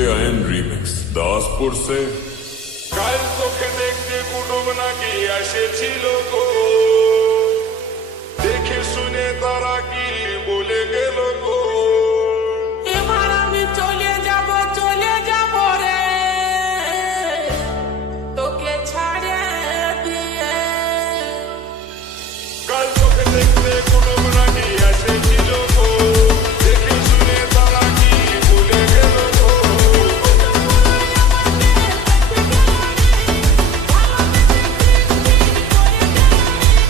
DJ अहम remix Daspur से কাল তোকে দেখতে কুটুম নাকি এসেছিল গো, দেখে শুনে তারা কি বলে গেল গো। এবার আমি চলে যাব রে, তোকে ছাড়ে দিয়ে। কাল তোকে দেখতে কুটুম নাকি এসেছিল গো, দেখে শুনে তারা কি বলে গেল গো।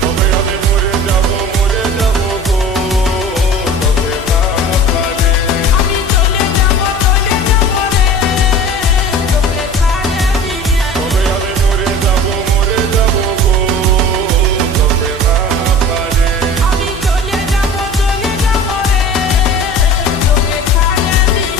তবে আমি মরে যাব গো, তবে না পারে। আমি চলে যাব রে, তোকে ছাড়ে দিয়ে। তবে আমি মরে যাব গো, তবে না পারে। আমি চলে যাব রে, তোকে ছাড়ে দিয়ে।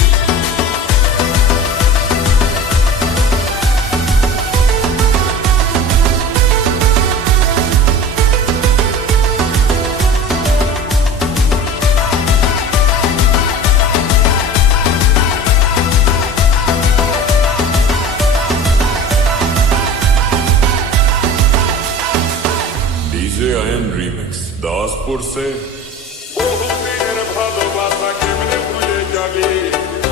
डीजे अहम रिमिक्स दासपुर से বহুদিনের ভালোবাসা কেমনে ভুলে যাবি,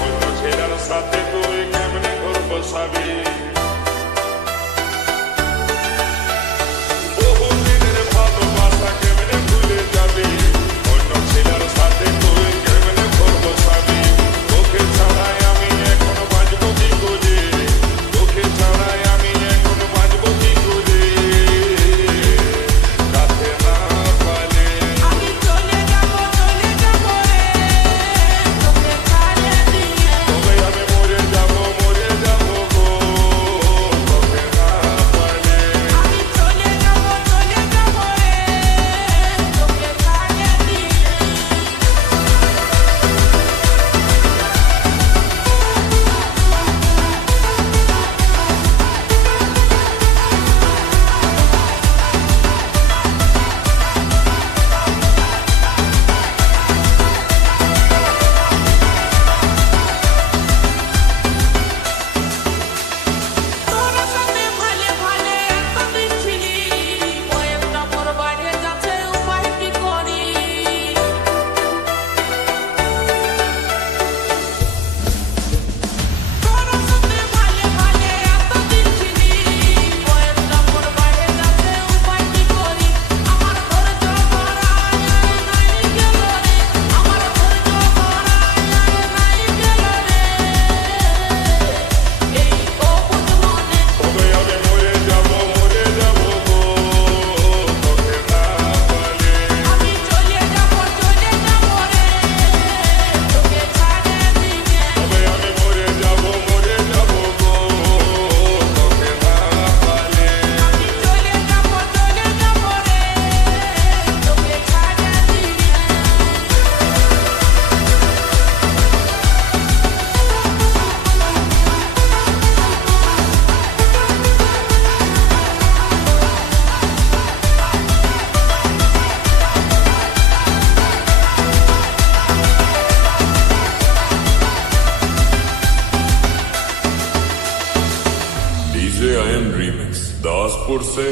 অন্য ছেলের সাথে তুই কেমনে ঘর বসাবি। বহুদিনের ভালোবাসা কেমনে ভুলে যাবি, অন্য ছেলের সাথে তুই কেমনে ঘর বসাবি। তোকে ছাড়াই আমি এখন বাঁচবো কি করে, তোকে ছাড়াই আমি এখন বাঁচবো কি করে। কাছে না পালে আমি চলে যাব রে, তোকে ছাড়ে দিয়ে। তবে আমি মরে যাব গো, তবে না পারে। আমি চলে যাব রে, তোকে ছাড়ে দিয়ে। তোরা সাথে ভালে ভালে এতদিন ছিলি, কয়েকটা পর বাইরে যাচ্ছে, উপায় কি করি। তোরা সাথে ভালে ভালে এতদিন ছিলি, কয়েকটা পর বাইরে যাচ্ছে, উপায় কি করি। আমার ধৈর্য ধরায় নাই গেল রে, আমার ধৈর্য ধরায় নাই গেল রে। এই অবুঝ মনে তবে আমি মরে যাব গো, তবে না পারে। আমি চলে যাব রে, তোকে ছাড়ে দিয়ে। তবে আমি মরে যাব গো, তবে না পারে। আমি চলে যাব রে, তোকে ছাড়ে দিয়ে। डीजे अहम रिमिक्स दासपुर से